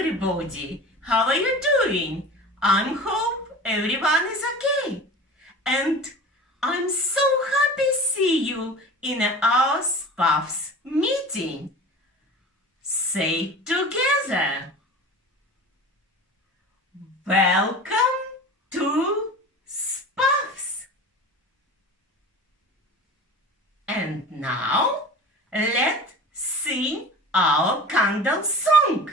everybody. How are you doing? I hope everyone is okay. And I'm so happy to see you in our Spufs meeting. Say together. Welcome to Spufs. And now let's sing our candle song.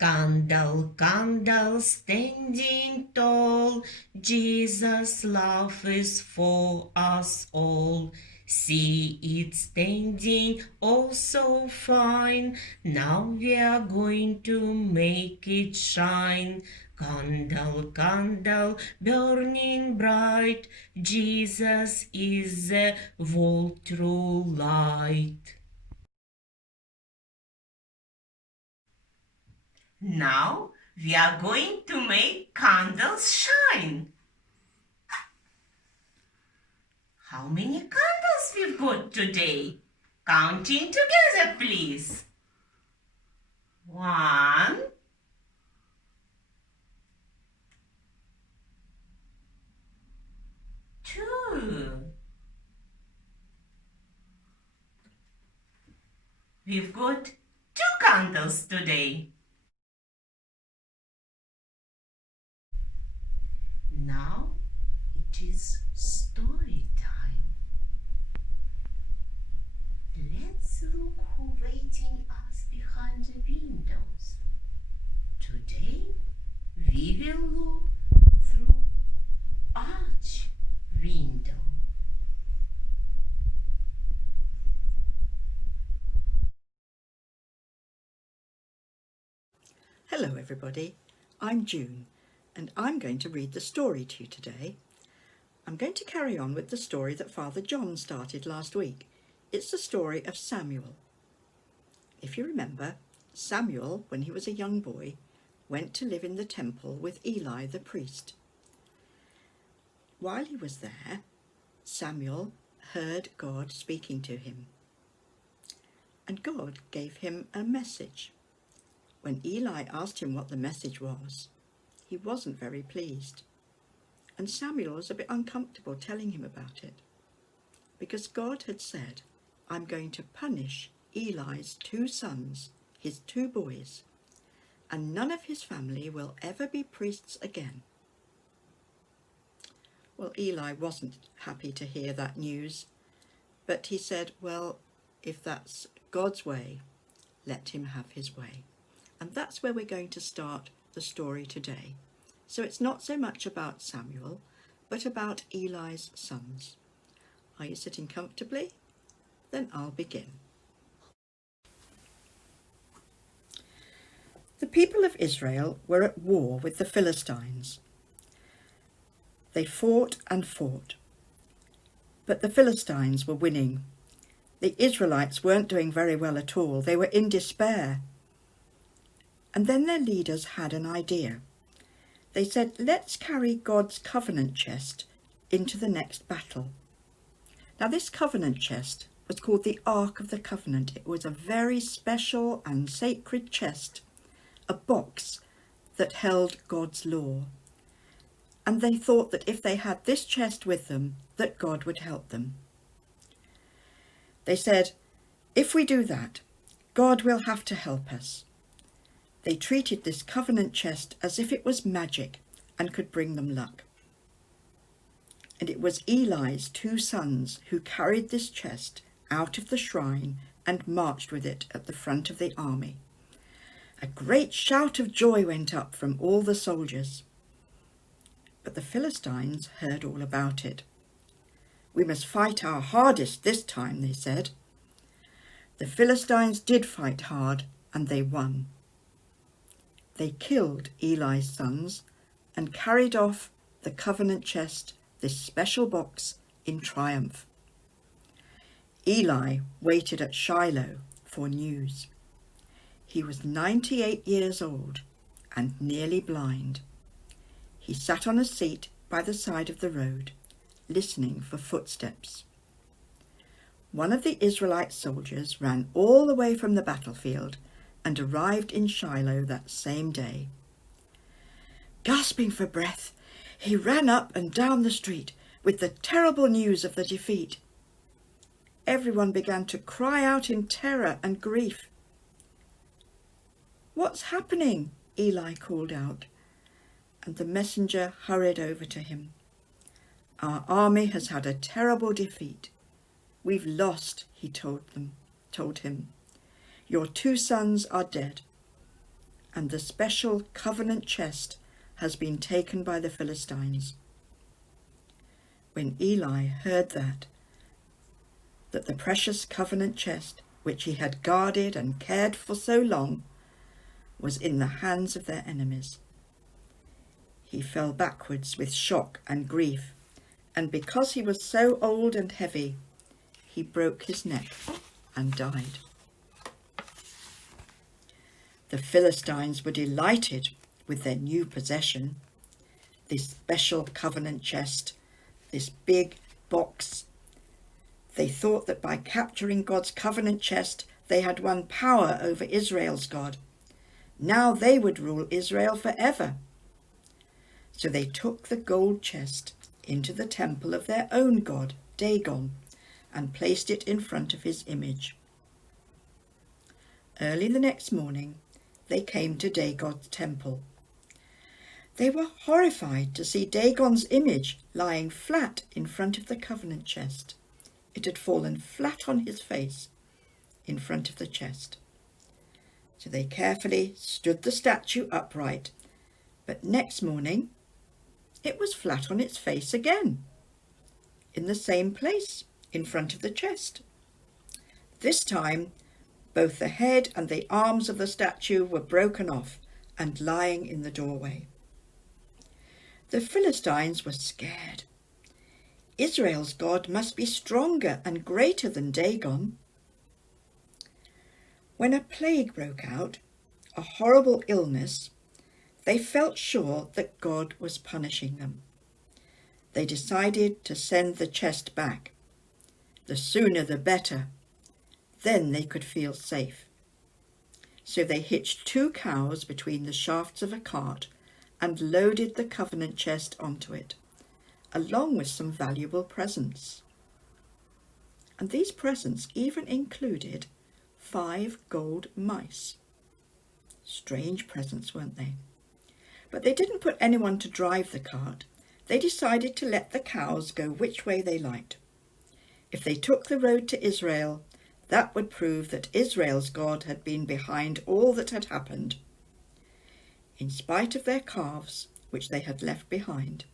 Candle, candle, standing tall, Jesus' love is for us all. See it standing oh so fine, now we are going to make it shine. Candle, candle, burning bright, Jesus is the whole true light. Now we are going to make candles shine. How many candles we've got today? Counting together, please. 1, 2. We've got 2 candles today. Now it is story time. Let's look who waiting us behind the windows. Today we will look through arch window. Hello everybody, I'm June and I'm going to read the story to you today. I'm going to carry on with the story that Father John started last week. It's the story of Samuel. If you remember, Samuel, when he was a young boy, went to live in the temple with Eli the priest. While he was there, Samuel heard God speaking to him, and God gave him a message. When Eli asked him what the message was, he wasn't very pleased, and Samuel was a bit uncomfortable telling him about it, because God had said, I'm going to punish Eli's 2 sons, his 2 boys, and none of his family will ever be priests again. Well, Eli wasn't happy to hear that news, but he said, well, if that's God's way, let him have his way. And that's where we're going to start the story today. So it's not so much about Samuel, but about Eli's sons. Are you sitting comfortably? Then I'll begin. The people of Israel were at war with the Philistines. They fought and fought, but the Philistines were winning. The Israelites weren't doing very well at all. They were in despair. And then their leaders had an idea. They said, let's carry God's covenant chest into the next battle. Now this covenant chest was called the Ark of the Covenant. It was a very special and sacred chest, a box that held God's law. And they thought that if they had this chest with them, that God would help them. They said, if we do that, God will have to help us. They treated this covenant chest as if it was magic and could bring them luck. And it was Eli's 2 sons who carried this chest out of the shrine and marched with it at the front of the army. A great shout of joy went up from all the soldiers. But the Philistines heard all about it. We must fight our hardest this time, they said. The Philistines did fight hard and they won. They killed Eli's sons and carried off the covenant chest, this special box, in triumph. Eli waited at Shiloh for news. He was 98 years old and nearly blind. He sat on a seat by the side of the road, listening for footsteps. One of the Israelite soldiers ran all the way from the battlefield and arrived in Shiloh that same day. Gasping for breath, he ran up and down the street with the terrible news of the defeat. Everyone began to cry out in terror and grief. "What's happening?" Eli called out, and the messenger hurried over to him. "Our army has had a terrible defeat. We've lost," he told him. "Your 2 sons are dead, and the special covenant chest has been taken by the Philistines." When Eli heard that the precious covenant chest, which he had guarded and cared for so long, was in the hands of their enemies, he fell backwards with shock and grief, and because he was so old and heavy, he broke his neck and died. The Philistines were delighted with their new possession, this special covenant chest, this big box. They thought that by capturing God's covenant chest, they had won power over Israel's God. Now they would rule Israel forever. So they took the gold chest into the temple of their own god, Dagon, and placed it in front of his image. Early the next morning, they came to Dagon's temple. They were horrified to see Dagon's image lying flat in front of the covenant chest. It had fallen flat on his face in front of the chest. So they carefully stood the statue upright, but next morning it was flat on its face again, in the same place in front of the chest. This time, both the head and the arms of the statue were broken off and lying in the doorway. The Philistines were scared. Israel's God must be stronger and greater than Dagon. When a plague broke out, a horrible illness, they felt sure that God was punishing them. They decided to send the chest back. The sooner the better. Then they could feel safe. So they hitched 2 cows between the shafts of a cart and loaded the covenant chest onto it, along with some valuable presents. And these presents even included 5 gold mice. Strange presents, weren't they? But they didn't put anyone to drive the cart. They decided to let the cows go which way they liked. If they took the road to Israel, that would prove that Israel's God had been behind all that had happened. In spite of their calves, which they had left behind,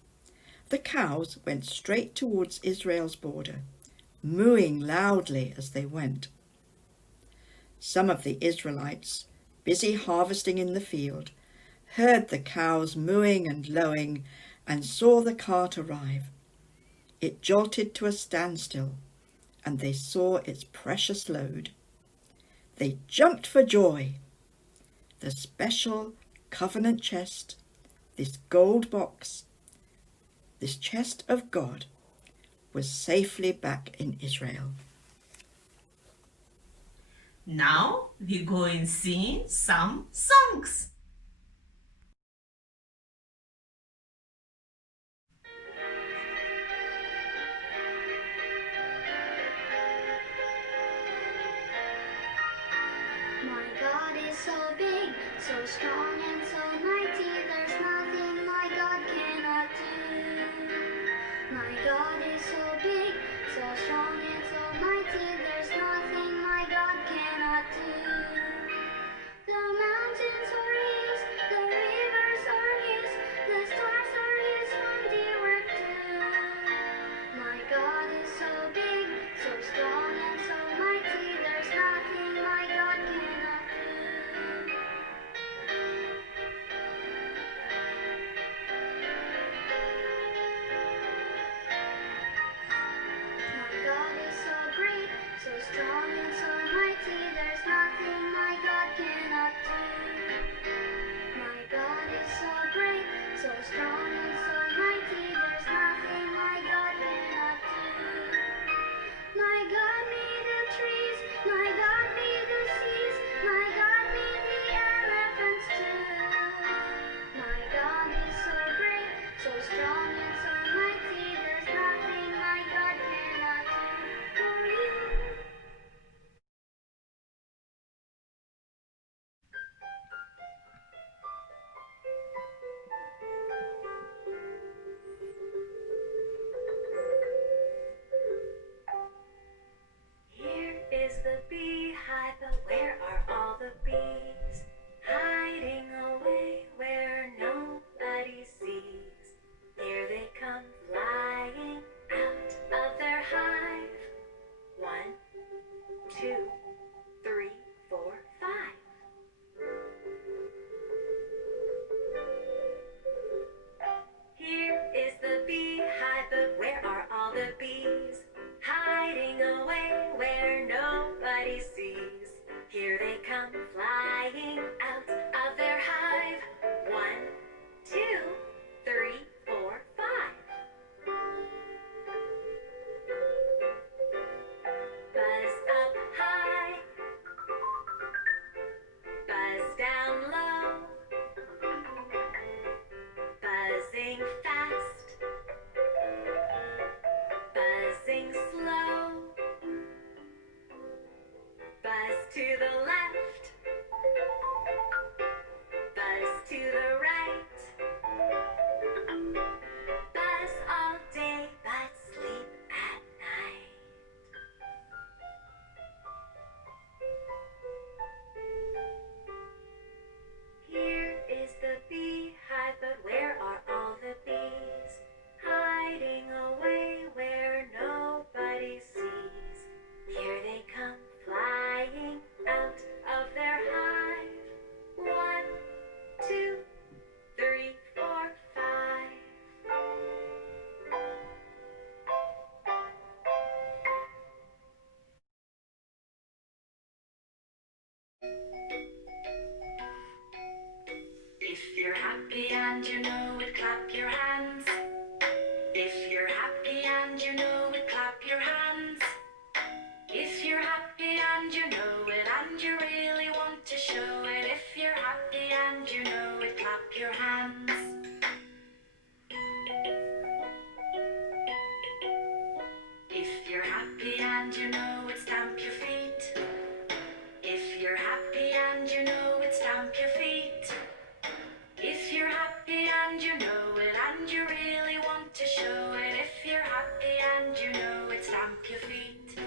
the cows went straight towards Israel's border, mooing loudly as they went. Some of the Israelites, busy harvesting in the field, heard the cows mooing and lowing and saw the cart arrive. It jolted to a standstill, and they saw its precious load. They jumped for joy. The special covenant chest, this gold box, this chest of God, was safely back in Israel. Now we go and sing some songs. My God is so big, so strong and so mighty, there's nothing my God cannot do. My God is so big, so strong and so mighty, there's nothing my God cannot do. The mountains are His, the rivers are His, the stars are His handiwork too. My God is so big, so strong and so mighty, there's nothing my God cannot do. My God is so great, so clap your hands. If you're happy and you know it and you really want to show it, if you're happy and you know it, clap your hands. If you're happy and you know it, stamp your feet. If you're happy and you know it, stamp your feet. If you're happy and you know it and you really want to show it, if you're happy and you know it, stamp your feet.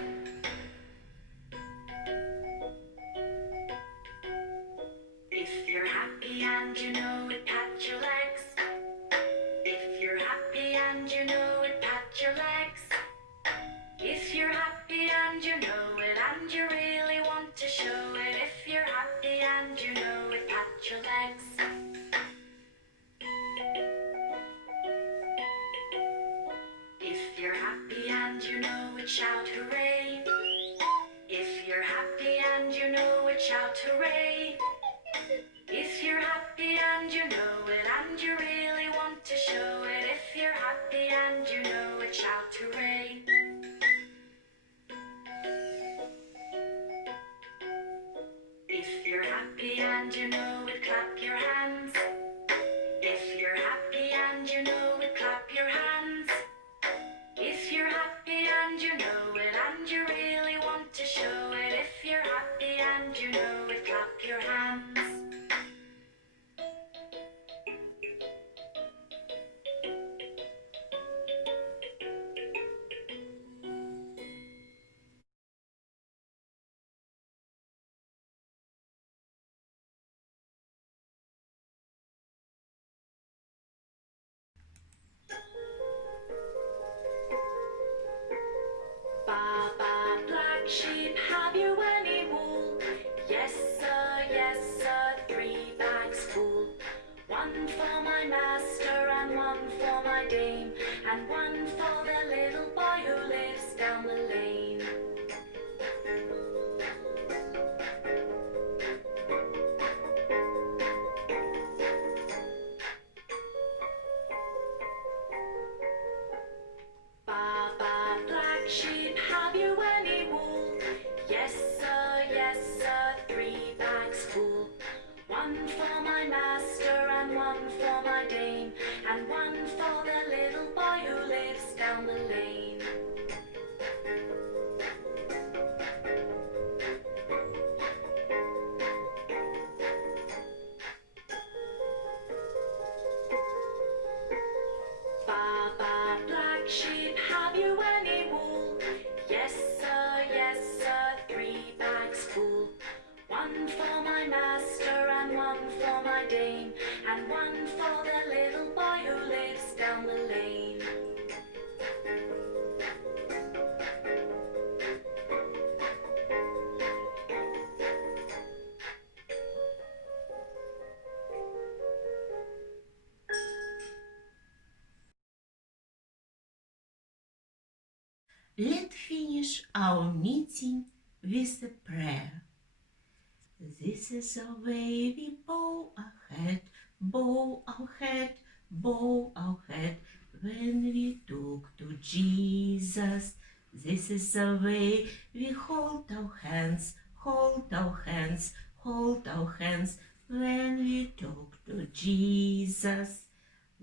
If you're happy and you know it, pat your legs. If you're happy and you know it, pat your legs. If you're happy and you know it and you really want to show it, if you're happy and you know it, pat your legs. If you're happy and you know it, shout hooray. If you're happy and you know it, shout hooray. If you're happy and you know it and you really want to show it, if you're happy and you know it, shout hooray. If you're happy and you know it, clap your hands. If you're happy and you know it, clap your hands. If you're happy and you know it and you really want to show it, if you're happy and you know it, clap your hands. Ba ba, black sheep, have you any wool? Yes sir, 3 bags full. 1 for my master and 1 for my dame, and 1 for the little boy who lives down the lane. Ba ba, black sheep, have you any wool? Yes sir, 3 bags full. 1 for my master and 1 for my dame, and 1 for the little boy who lives down the lane. Ba ba, black sheep, have you any wool? Yes sir, 3 bags full. 1 for my master and 1 for my dame, and 1 for the little boy who lives down the lane. Let's finish our meeting with a prayer. This is the way we bow our head, bow our head, bow our head when we talk to Jesus. This is the way we hold our hands, hold our hands, hold our hands when we talk to Jesus.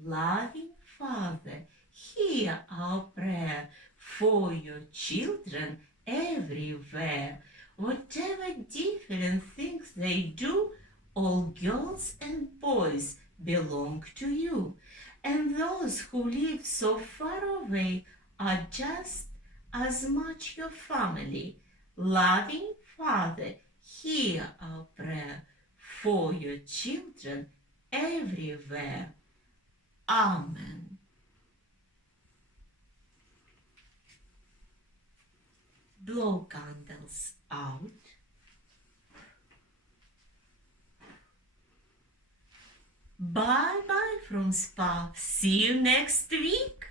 Loving Father, hear our prayer for your children everywhere. Whatever different things they do, all girls and boys belong to you. And those who live so far away are just as much your family. Loving Father, hear our prayer for your children everywhere. Amen. Blow candles out. Bye-bye from Spufs. See you next week.